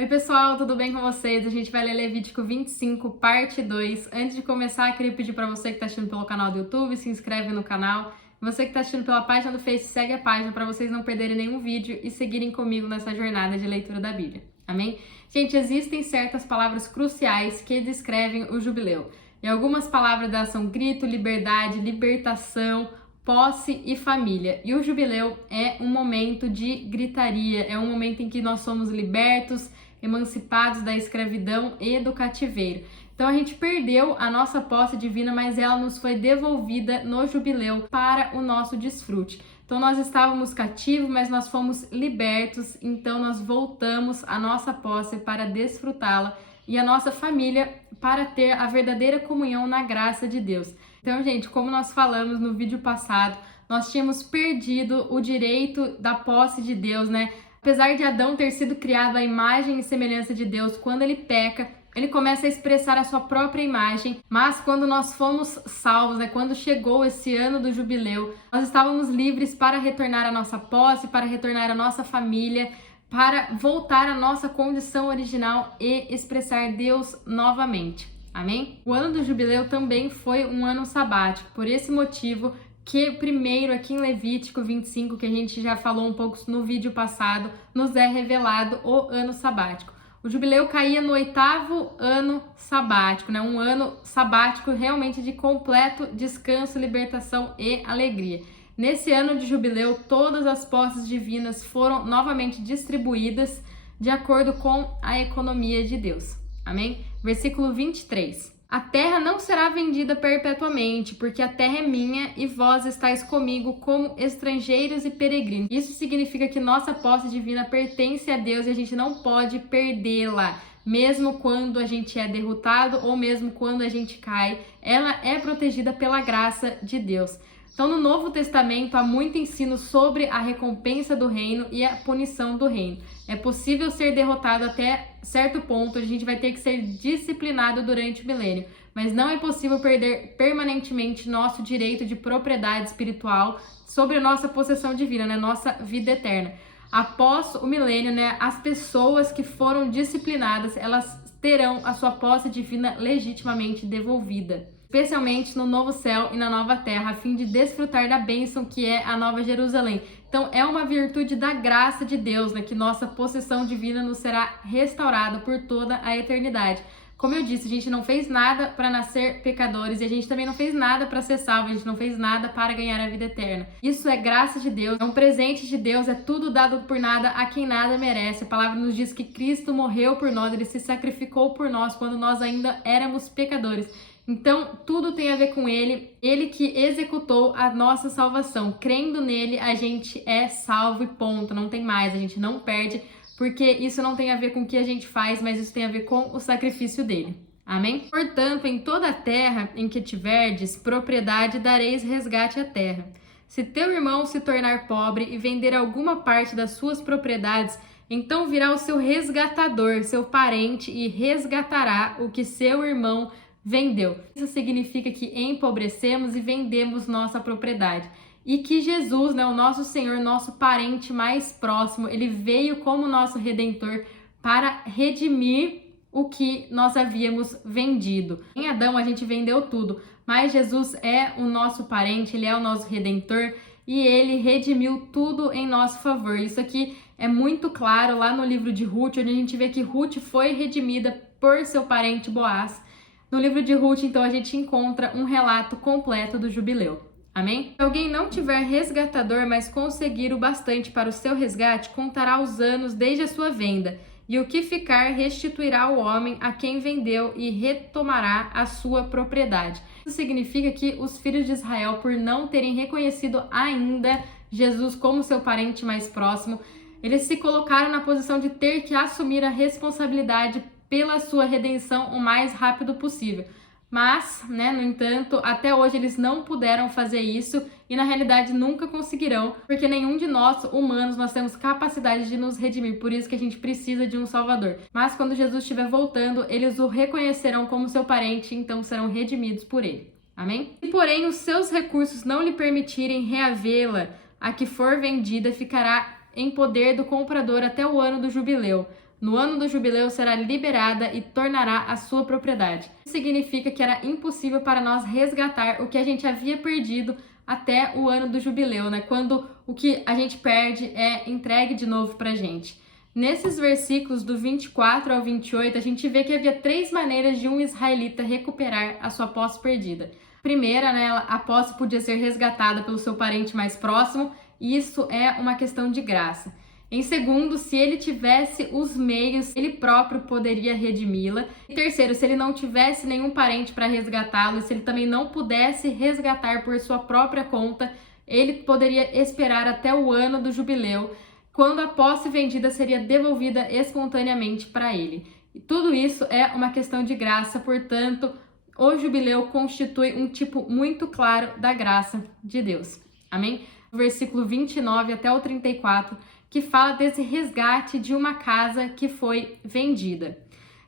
Oi pessoal, tudo bem com vocês? A gente vai ler Levítico 25, parte 2. Antes de começar, queria pedir para você que está assistindo pelo canal do YouTube, se inscreve no canal. Você que está assistindo pela página do Face, segue a página para vocês não perderem nenhum vídeo e seguirem comigo nessa jornada de leitura da Bíblia. Amém? Gente, existem certas palavras cruciais que descrevem o jubileu. E algumas palavras delas são grito, liberdade, libertação, posse e família. E o jubileu é um momento de gritaria, é um momento em que nós somos libertos, emancipados da escravidão e do cativeiro. Então a gente perdeu a nossa posse divina, mas ela nos foi devolvida no jubileu para o nosso desfrute. Então nós estávamos cativos, mas nós fomos libertos, então nós voltamos a nossa posse para desfrutá-la e a nossa família para ter a verdadeira comunhão na graça de Deus. Então, gente, como nós falamos no vídeo passado, nós tínhamos perdido o direito da posse de Deus, né? Apesar de Adão ter sido criado à imagem e semelhança de Deus, quando ele peca, ele começa a expressar a sua própria imagem, mas quando nós fomos salvos, né, quando chegou esse ano do jubileu, nós estávamos livres para retornar à nossa posse, para retornar à nossa família, para voltar à nossa condição original e expressar Deus novamente. Amém? O ano do jubileu também foi um ano sabático, por esse motivo que primeiro aqui em Levítico 25, que a gente já falou um pouco no vídeo passado, nos é revelado o ano sabático. O jubileu caía no 8º ano sabático, né? Um ano sabático realmente de completo descanso, libertação e alegria. Nesse ano de jubileu, todas as posses divinas foram novamente distribuídas de acordo com a economia de Deus. Amém? Versículo 23. A terra não será vendida perpetuamente, porque a terra é minha e vós estáis comigo como estrangeiros e peregrinos. Isso significa que nossa posse divina pertence a Deus e a gente não pode perdê-la, mesmo quando a gente é derrotado ou mesmo quando a gente cai. Ela é protegida pela graça de Deus. Então, no Novo Testamento, há muito ensino sobre a recompensa do reino e a punição do reino. É possível ser derrotado até certo ponto, a gente vai ter que ser disciplinado durante o milênio, mas não é possível perder permanentemente nosso direito de propriedade espiritual sobre a nossa possessão divina, né? Nossa vida eterna. Após o milênio, né, as pessoas que foram disciplinadas, elas terão a sua posse divina legitimamente devolvida, especialmente no novo céu e na nova terra, a fim de desfrutar da bênção que é a Nova Jerusalém. Então, é uma virtude da graça de Deus, né, que nossa possessão divina nos será restaurada por toda a eternidade. Como eu disse, a gente não fez nada para nascer pecadores e a gente também não fez nada para ser salvo, a gente não fez nada para ganhar a vida eterna. Isso é graça de Deus, é um presente de Deus, é tudo dado por nada a quem nada merece. A palavra nos diz que Cristo morreu por nós, ele se sacrificou por nós quando nós ainda éramos pecadores. Então, tudo tem a ver com ele, ele que executou a nossa salvação. Crendo nele, a gente é salvo e ponto, não tem mais, a gente não perde, porque isso não tem a ver com o que a gente faz, mas isso tem a ver com o sacrifício dele. Amém? Portanto, em toda a terra em que tiverdes propriedade, dareis resgate à terra. Se teu irmão se tornar pobre e vender alguma parte das suas propriedades, então virá o seu resgatador, seu parente, e resgatará o que seu irmão vendeu. Isso significa que empobrecemos e vendemos nossa propriedade. E que Jesus, né, o nosso Senhor, nosso parente mais próximo, ele veio como nosso Redentor para redimir o que nós havíamos vendido. Em Adão a gente vendeu tudo, mas Jesus é o nosso parente, ele é o nosso Redentor e ele redimiu tudo em nosso favor. Isso aqui é muito claro lá no livro de Ruth, onde a gente vê que Ruth foi redimida por seu parente Boaz. No livro de Ruth, então, a gente encontra um relato completo do jubileu. Amém? Se alguém não tiver resgatador, mas conseguir o bastante para o seu resgate, contará os anos desde a sua venda, e o que ficar restituirá ao homem a quem vendeu e retomará a sua propriedade. Isso significa que os filhos de Israel, por não terem reconhecido ainda Jesus como seu parente mais próximo, eles se colocaram na posição de ter que assumir a responsabilidade pela sua redenção o mais rápido possível. Mas, né, no entanto, até hoje eles não puderam fazer isso e na realidade nunca conseguirão, porque nenhum de nós, humanos, nós temos capacidade de nos redimir, por isso que a gente precisa de um Salvador. Mas quando Jesus estiver voltando, eles o reconhecerão como seu parente, então serão redimidos por ele. Amém? Se, porém, os seus recursos não lhe permitirem reavê-la, a que for vendida ficará em poder do comprador até o ano do jubileu. no ano do jubileu será liberada e tornará a sua propriedade. Isso significa que era impossível para nós resgatar o que a gente havia perdido até o ano do jubileu, né? Quando o que a gente perde é entregue de novo para a gente. Nesses versículos do 24 ao 28, a gente vê que havia 3 maneiras de um israelita recuperar a sua posse perdida. Primeira, né, a posse podia ser resgatada pelo seu parente mais próximo, e isso é uma questão de graça. Em segundo, se ele tivesse os meios, ele próprio poderia redimi-la. E terceiro, se ele não tivesse nenhum parente para resgatá-lo, e se ele também não pudesse resgatar por sua própria conta, ele poderia esperar até o ano do jubileu, quando a posse vendida seria devolvida espontaneamente para ele. E tudo isso é uma questão de graça, portanto, o jubileu constitui um tipo muito claro da graça de Deus. Amém? Versículo 29 até o 34, que fala desse resgate de uma casa que foi vendida.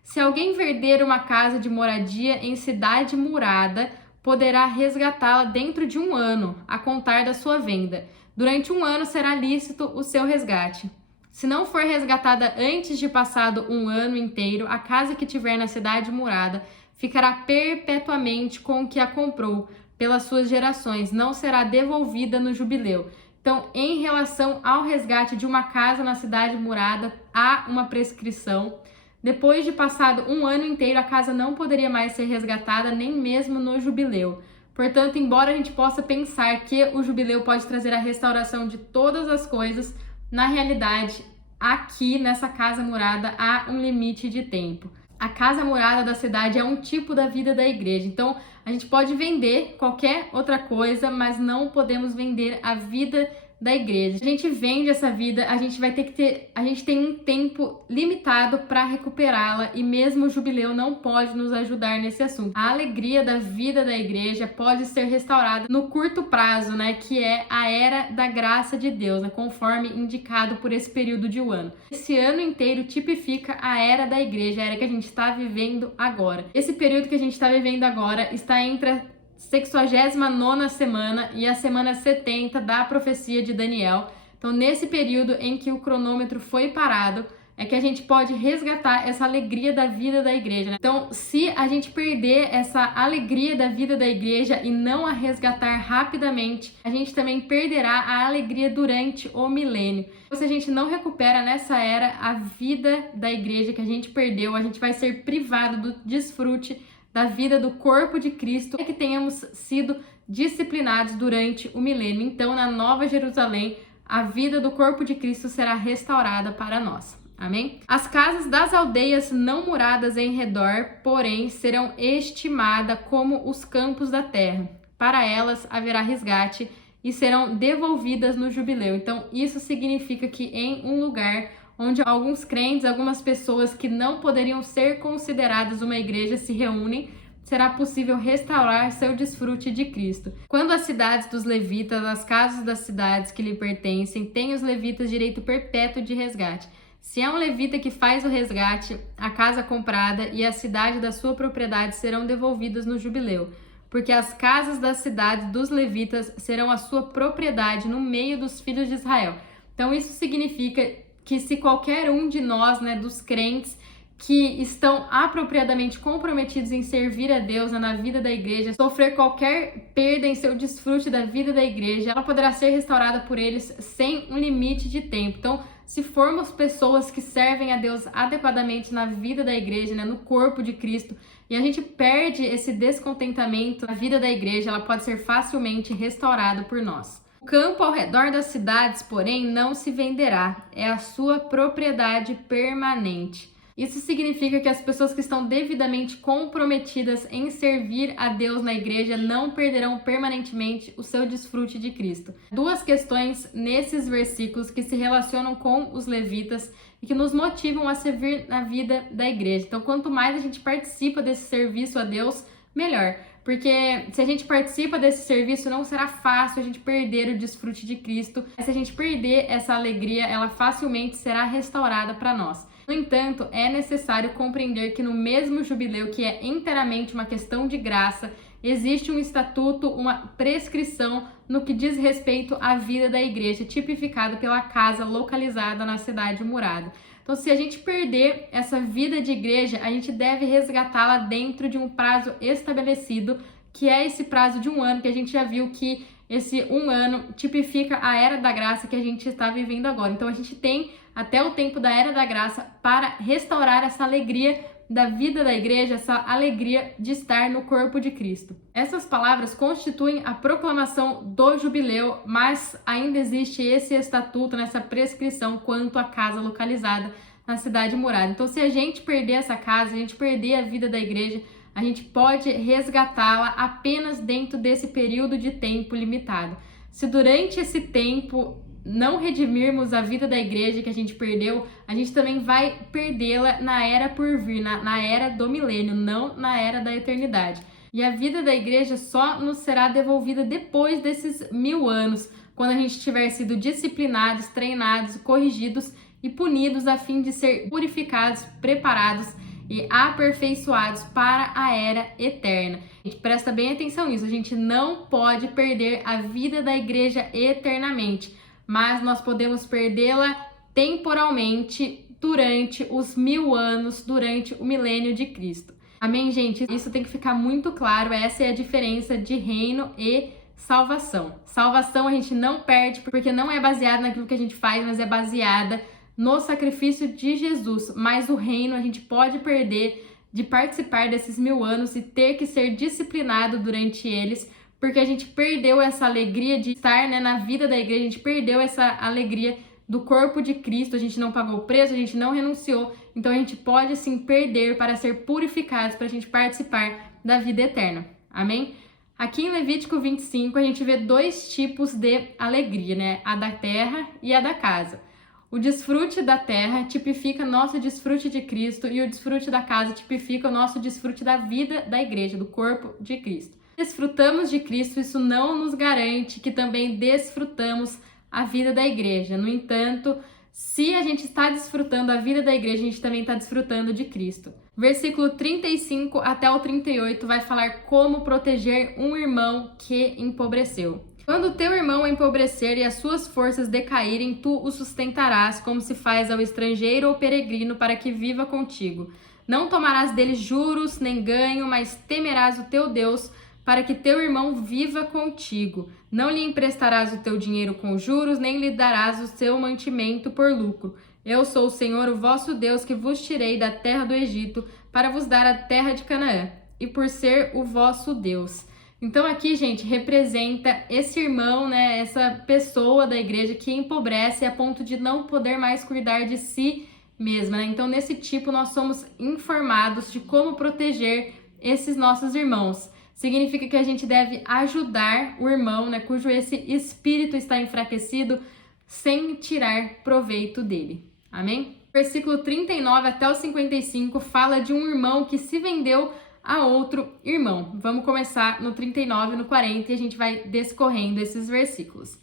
Se alguém vender uma casa de moradia em cidade murada, poderá resgatá-la dentro de 1 ano, a contar da sua venda. Durante 1 ano será lícito o seu resgate. Se não for resgatada antes de passado 1 ano inteiro, a casa que tiver na cidade murada ficará perpetuamente com o que a comprou pelas suas gerações, não será devolvida no jubileu. Então, em relação ao resgate de uma casa na cidade murada, há uma prescrição. Depois de passado 1 ano inteiro, a casa não poderia mais ser resgatada, nem mesmo no jubileu. Portanto, embora a gente possa pensar que o jubileu pode trazer a restauração de todas as coisas, na realidade, aqui nessa casa murada há um limite de tempo. A casa murada da cidade é um tipo da vida da igreja. Então, a gente pode vender qualquer outra coisa, mas não podemos vender a vida da igreja. Se a gente vende essa vida, a gente tem um tempo limitado para recuperá-la, e mesmo o jubileu não pode nos ajudar nesse assunto. A alegria da vida da igreja pode ser restaurada no curto prazo, né, que é a era da graça de Deus, né, conforme indicado por esse período de 1 ano. Esse ano inteiro tipifica a era da igreja, a era que a gente está vivendo agora. Esse período que a gente está vivendo agora está entre a 69ª semana e a semana 70 da profecia de Daniel. Então, nesse período em que o cronômetro foi parado, é que a gente pode resgatar essa alegria da vida da igreja, né? Então, se a gente perder essa alegria da vida da igreja e não a resgatar rapidamente, a gente também perderá a alegria durante o milênio. Se a gente não recupera nessa era a vida da igreja que a gente perdeu, a gente vai ser privado do desfrute da vida do corpo de Cristo, é que tenhamos sido disciplinados durante o milênio. Então, na Nova Jerusalém, a vida do corpo de Cristo será restaurada para nós. Amém? As casas das aldeias não muradas em redor, porém, serão estimadas como os campos da terra. Para elas haverá resgate e serão devolvidas no jubileu. Então, isso significa que em um lugar onde alguns crentes, algumas pessoas que não poderiam ser consideradas uma igreja se reúnem, será possível restaurar seu desfrute de Cristo. Quando as cidades dos levitas, as casas das cidades que lhe pertencem, têm os levitas direito perpétuo de resgate. Se é um levita que faz o resgate, a casa comprada e a cidade da sua propriedade serão devolvidas no jubileu, porque as casas das cidades dos levitas serão a sua propriedade no meio dos filhos de Israel. Então isso significa que se qualquer um de nós, né, dos crentes que estão apropriadamente comprometidos em servir a Deus, né, na vida da igreja, sofrer qualquer perda em seu desfrute da vida da igreja, ela poderá ser restaurada por eles sem um limite de tempo. Então, se formos pessoas que servem a Deus adequadamente na vida da igreja, né, no corpo de Cristo, e a gente perde esse descontentamento na vida da igreja, ela pode ser facilmente restaurada por nós. O campo ao redor das cidades, porém, não se venderá, é a sua propriedade permanente. Isso significa que as pessoas que estão devidamente comprometidas em servir a Deus na igreja não perderão permanentemente o seu desfrute de Cristo. 2 questões nesses versículos que se relacionam com os levitas e que nos motivam a servir na vida da igreja. Então, quanto mais a gente participa desse serviço a Deus, melhor. Porque se a gente participa desse serviço, não será fácil a gente perder o desfrute de Cristo. Se a gente perder essa alegria, ela facilmente será restaurada para nós. No entanto, é necessário compreender que no mesmo jubileu, que é inteiramente uma questão de graça, existe um estatuto, uma prescrição no que diz respeito à vida da igreja, tipificada pela casa localizada na cidade murada. Então, se a gente perder essa vida de igreja, a gente deve resgatá-la dentro de um prazo estabelecido, que é esse prazo de 1 ano, que a gente já viu que esse 1 ano tipifica a era da graça que a gente está vivendo agora. Então, a gente tem até o tempo da era da graça para restaurar essa alegria da vida da igreja, essa alegria de estar no corpo de Cristo. Essas palavras constituem a proclamação do jubileu, mas ainda existe esse estatuto, nessa prescrição quanto à casa localizada na cidade murada. Então, se a gente perder essa casa, a gente perder a vida da igreja, a gente pode resgatá-la apenas dentro desse período de tempo limitado. Se durante esse tempo não redimirmos a vida da igreja que a gente perdeu, a gente também vai perdê-la na era por vir, na era do milênio, não na era da eternidade. E a vida da igreja só nos será devolvida depois desses 1000 anos, quando a gente tiver sido disciplinados, treinados, corrigidos e punidos a fim de ser purificados, preparados e aperfeiçoados para a era eterna. A gente presta bem atenção nisso, a gente não pode perder a vida da igreja eternamente, mas nós podemos perdê-la temporalmente durante os 1000 anos, durante o milênio de Cristo. Amém, gente? Isso tem que ficar muito claro, essa é a diferença de reino e salvação. Salvação a gente não perde porque não é baseada naquilo que a gente faz, mas é baseada no sacrifício de Jesus. Mas o reino a gente pode perder de participar desses 1000 anos e ter que ser disciplinado durante eles, porque a gente perdeu essa alegria de estar, na vida da igreja, a gente perdeu essa alegria do corpo de Cristo, a gente não pagou o preço, a gente não renunciou, então a gente pode sim perder para ser purificados, para a gente participar da vida eterna. Amém? Aqui em Levítico 25 a gente vê 2 tipos de alegria, a da terra e a da casa. O desfrute da terra tipifica nosso desfrute de Cristo e o desfrute da casa tipifica o nosso desfrute da vida da igreja, do corpo de Cristo. Desfrutamos de Cristo, isso não nos garante que também desfrutamos a vida da igreja. No entanto, se a gente está desfrutando a vida da igreja, a gente também está desfrutando de Cristo. Versículo 35 até o 38 vai falar como proteger um irmão que empobreceu. Quando teu irmão empobrecer e as suas forças decaírem, tu o sustentarás, como se faz ao estrangeiro ou peregrino, para que viva contigo. Não tomarás dele juros nem ganho, mas temerás o teu Deus, para que teu irmão viva contigo. Não lhe emprestarás o teu dinheiro com juros, nem lhe darás o seu mantimento por lucro. Eu sou o Senhor, o vosso Deus, que vos tirei da terra do Egito, para vos dar a terra de Canaã, e por ser o vosso Deus. Então aqui, gente, representa esse irmão, essa pessoa da igreja que empobrece a ponto de não poder mais cuidar de si mesma, Então, nesse tipo, nós somos informados de como proteger esses nossos irmãos. Significa que a gente deve ajudar o irmão, cujo esse espírito está enfraquecido, sem tirar proveito dele. Amém? Versículo 39 até o 55 fala de um irmão que se vendeu a outro irmão. Vamos começar no 39 e no 40 e a gente vai descorrendo esses versículos.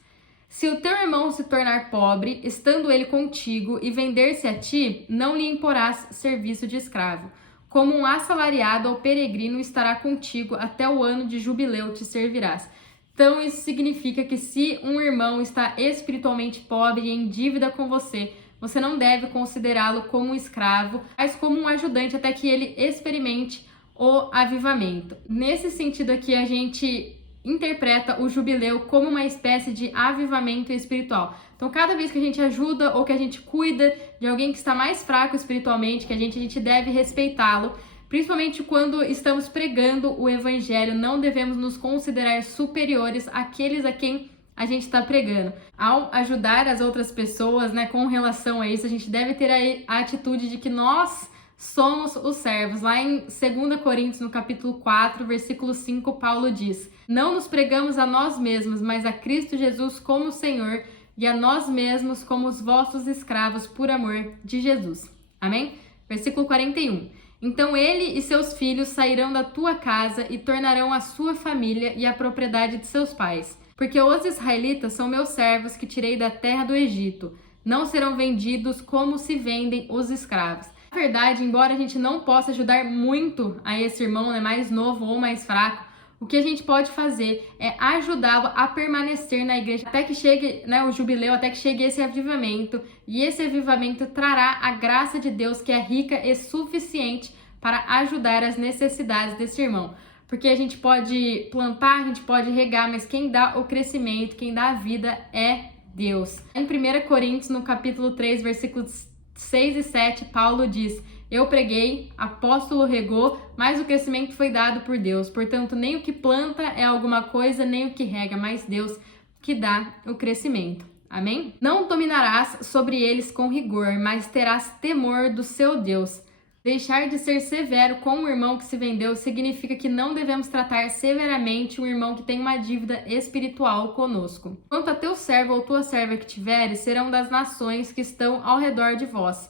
Se o teu irmão se tornar pobre, estando ele contigo, e vender-se a ti, não lhe imporás serviço de escravo. Como um assalariado ou peregrino estará contigo até o ano de jubileu te servirás. Então isso significa que se um irmão está espiritualmente pobre e em dívida com você, você não deve considerá-lo como um escravo, mas como um ajudante até que ele experimente o avivamento. Nesse sentido aqui, a gente interpreta o jubileu como uma espécie de avivamento espiritual. Então, cada vez que a gente ajuda ou que a gente cuida de alguém que está mais fraco espiritualmente que a gente deve respeitá-lo, principalmente quando estamos pregando o evangelho. Não devemos nos considerar superiores àqueles a quem a gente está pregando. Ao ajudar as outras pessoas, com relação a isso, a gente deve ter a atitude de que nós somos os servos. Lá em 2 Coríntios, no capítulo 4, versículo 5, Paulo diz: não nos pregamos a nós mesmos, mas a Cristo Jesus como Senhor, e a nós mesmos como os vossos escravos por amor de Jesus. Amém? Versículo 41. Então ele e seus filhos sairão da tua casa e tornarão a sua família e a propriedade de seus pais. Porque os israelitas são meus servos que tirei da terra do Egito. Não serão vendidos como se vendem os escravos. Na verdade, embora a gente não possa ajudar muito a esse irmão, mais novo ou mais fraco, O que a gente pode fazer é ajudá-lo a permanecer na igreja até que chegue, o jubileu, até que chegue esse avivamento. E esse avivamento trará a graça de Deus, que é rica e suficiente para ajudar as necessidades desse irmão. Porque a gente pode plantar, a gente pode regar, mas quem dá o crescimento, quem dá a vida é Deus. Em 1 Coríntios, no capítulo 3, versículos 6 e 7, Paulo diz: eu preguei, apóstolo regou, mas o crescimento foi dado por Deus. Portanto, nem o que planta é alguma coisa, nem o que rega, mas Deus que dá o crescimento. Amém? Não dominarás sobre eles com rigor, mas terás temor do seu Deus. Deixar de ser severo com o irmão que se vendeu significa que não devemos tratar severamente o irmão que tem uma dívida espiritual conosco. Quanto a teu servo ou tua serva que tiveres, serão das nações que estão ao redor de vós.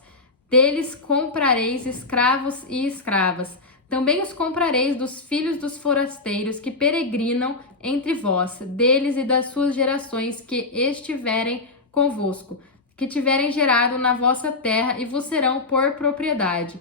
Deles comprareis escravos e escravas. Também os comprareis dos filhos dos forasteiros que peregrinam entre vós, deles e das suas gerações que estiverem convosco, que tiverem gerado na vossa terra e vos serão por propriedade.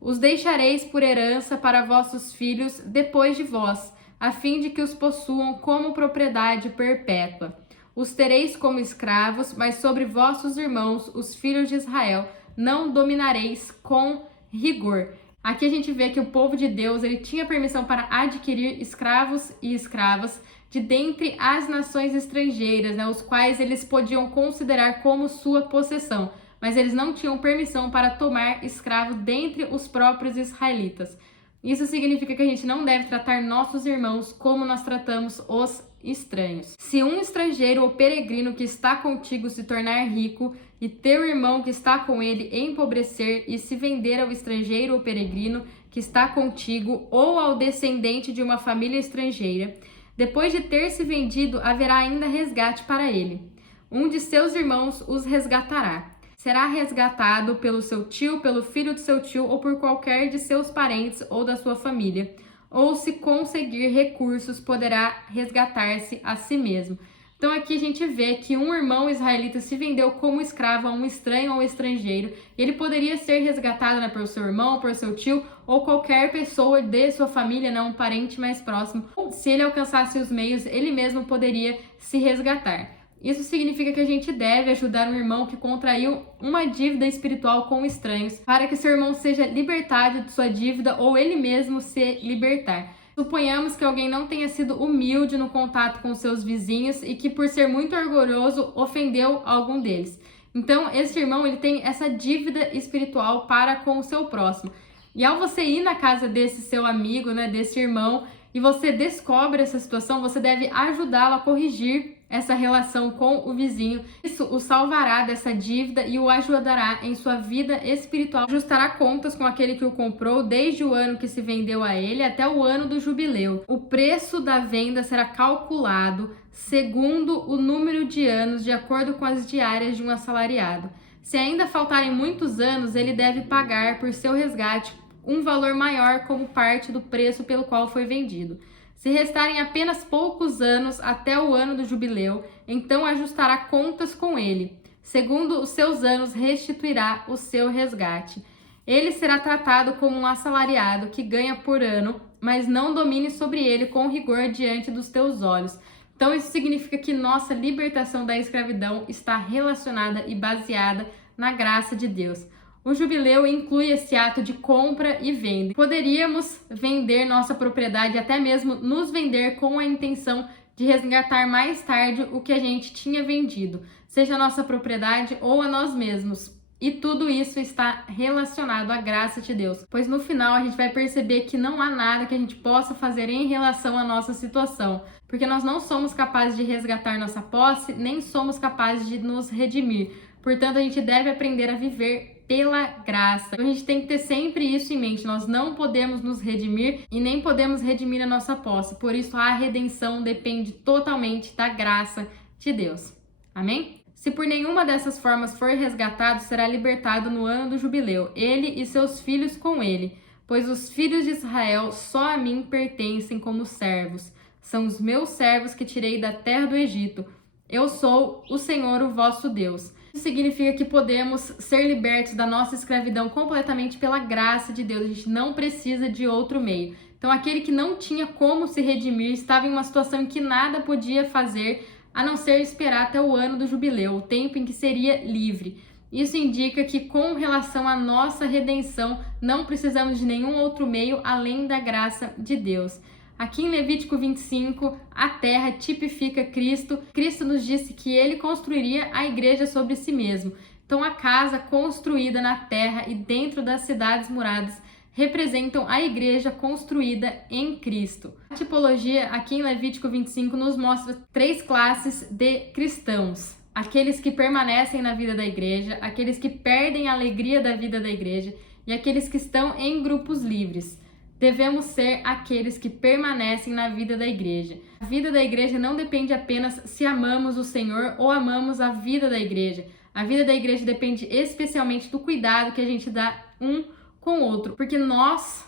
Os deixareis por herança para vossos filhos depois de vós, a fim de que os possuam como propriedade perpétua. Os tereis como escravos, mas sobre vossos irmãos, os filhos de Israel, não dominareis com rigor. Aqui a gente vê que o povo de Deus ele tinha permissão para adquirir escravos e escravas de dentre as nações estrangeiras, os quais eles podiam considerar como sua possessão, mas eles não tinham permissão para tomar escravo dentre os próprios israelitas. Isso significa que a gente não deve tratar nossos irmãos como nós tratamos os estranhos. Se um estrangeiro ou peregrino que está contigo se tornar rico e teu irmão que está com ele empobrecer e se vender ao estrangeiro ou peregrino que está contigo ou ao descendente de uma família estrangeira, depois de ter se vendido haverá ainda resgate para ele. Um de seus irmãos os resgatará. Será resgatado pelo seu tio, pelo filho de seu tio ou por qualquer de seus parentes ou da sua família. Ou se conseguir recursos, poderá resgatar-se a si mesmo. Então aqui a gente vê que um irmão israelita se vendeu como escravo a um estranho ou estrangeiro. Ele poderia ser resgatado por seu irmão, por seu tio ou qualquer pessoa de sua família, um parente mais próximo. Se ele alcançasse os meios, ele mesmo poderia se resgatar. Isso significa que a gente deve ajudar um irmão que contraiu uma dívida espiritual com estranhos, para que seu irmão seja libertado de sua dívida ou ele mesmo se libertar. Suponhamos que alguém não tenha sido humilde no contato com seus vizinhos e que, por ser muito orgulhoso, ofendeu algum deles. Então, esse irmão ele tem essa dívida espiritual para com o seu próximo. E ao você ir na casa desse seu amigo, desse irmão, e você descobre essa situação, você deve ajudá-lo a corrigir essa relação com o vizinho. Isso o salvará dessa dívida e o ajudará em sua vida espiritual. Ajustará contas com aquele que o comprou desde o ano que se vendeu a ele até o ano do jubileu. O preço da venda será calculado segundo o número de anos, de acordo com as diárias de um assalariado. Se ainda faltarem muitos anos, ele deve pagar por seu resgate um valor maior como parte do preço pelo qual foi vendido. Se restarem apenas poucos anos até o ano do jubileu, então ajustará contas com ele. Segundo os seus anos, restituirá o seu resgate. Ele será tratado como um assalariado que ganha por ano, mas não domine sobre ele com rigor diante dos teus olhos. Então isso significa que nossa libertação da escravidão está relacionada e baseada na graça de Deus. O jubileu inclui esse ato de compra e venda. Poderíamos vender nossa propriedade, até mesmo nos vender com a intenção de resgatar mais tarde o que a gente tinha vendido, seja a nossa propriedade ou a nós mesmos. E tudo isso está relacionado à graça de Deus, pois no final a gente vai perceber que não há nada que a gente possa fazer em relação à nossa situação, porque nós não somos capazes de resgatar nossa posse, nem somos capazes de nos redimir. Portanto, a gente deve aprender a viver pela graça. Então, a gente tem que ter sempre isso em mente. Nós não podemos nos redimir e nem podemos redimir a nossa posse. Por isso, a redenção depende totalmente da graça de Deus. Amém? Se por nenhuma dessas formas for resgatado, será libertado no ano do jubileu, ele e seus filhos com ele, pois os filhos de Israel só a mim pertencem como servos. São os meus servos que tirei da terra do Egito. Eu sou o Senhor, o vosso Deus. Isso significa que podemos ser libertos da nossa escravidão completamente pela graça de Deus. A gente não precisa de outro meio. Então, aquele que não tinha como se redimir estava em uma situação em que nada podia fazer a não ser esperar até o ano do jubileu, o tempo em que seria livre. Isso indica que, com relação à nossa redenção, não precisamos de nenhum outro meio além da graça de Deus. Aqui em Levítico 25, a terra tipifica Cristo. Cristo nos disse que ele construiria a igreja sobre si mesmo. Então, a casa construída na terra e dentro das cidades muradas representam a igreja construída em Cristo. A tipologia aqui em Levítico 25 nos mostra 3 classes de cristãos: aqueles que permanecem na vida da igreja, aqueles que perdem a alegria da vida da igreja e aqueles que estão em grupos livres. Devemos ser aqueles que permanecem na vida da igreja. A vida da igreja não depende apenas se amamos o Senhor ou amamos a vida da igreja. A vida da igreja depende especialmente do cuidado que a gente dá um com o outro, porque nós,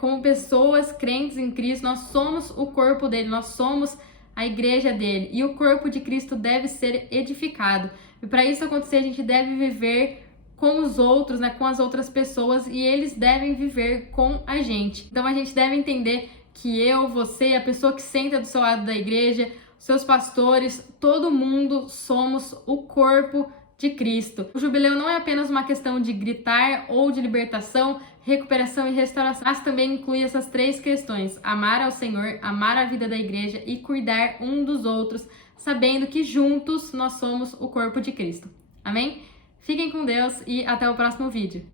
como pessoas crentes em Cristo, nós somos o corpo dele, nós somos a igreja dele, e o corpo de Cristo deve ser edificado. E para isso acontecer, a gente deve viver com os outros, com as outras pessoas, e eles devem viver com a gente. Então a gente deve entender que eu, você, a pessoa que senta do seu lado da igreja, seus pastores, todo mundo somos o corpo de Cristo. O jubileu não é apenas uma questão de gritar ou de libertação, recuperação e restauração, mas também inclui essas 3 questões: amar ao Senhor, amar a vida da igreja e cuidar um dos outros, sabendo que juntos nós somos o corpo de Cristo. Amém? Fiquem com Deus e até o próximo vídeo.